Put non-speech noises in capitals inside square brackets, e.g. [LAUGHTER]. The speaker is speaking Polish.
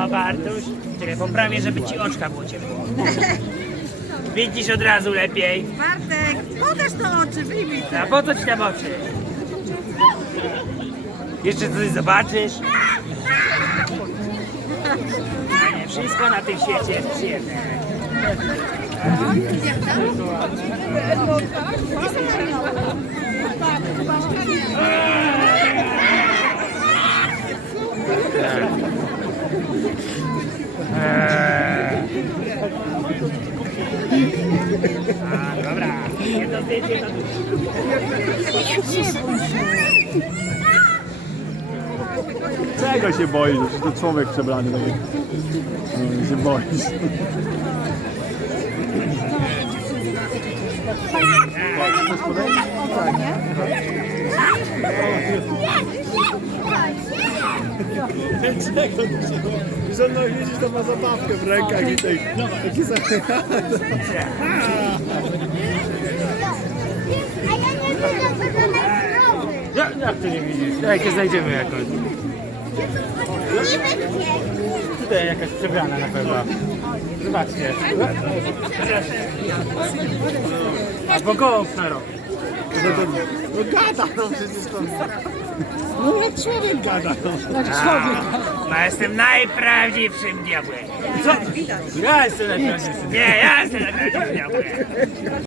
No, Bartuś, czekaj, poprawię, żeby ci oczka było ciepło. [LAUGHS] Widzisz od razu lepiej. Bartek, pokaż to oczy, wyjmij A po co ci tam oczy? Jeszcze coś zobaczysz? Nie, wszystko na tym świecie jest przyjemne. A, dobra, jedno zdjęcie, jedno Czego się boisz? Że to człowiek przebrany taki. No, się boisz. Czego? Że no widzisz, to ma zabawkę w rękach i tej, taki sam... A ja nie wiem, co to najzdrowy. Jak, jak to nie widzisz? Jak cię znajdziemy jakoś? Tutaj jakaś przebrana na pewno. Zobaczcie. A po No gada, no przecież to... No jak człowiek gada, no. No jestem najprawdziwszym diabłem. Co? Ja jestem najprawdziwszym. Nie, ja jestem najprawdziwszym diabłem.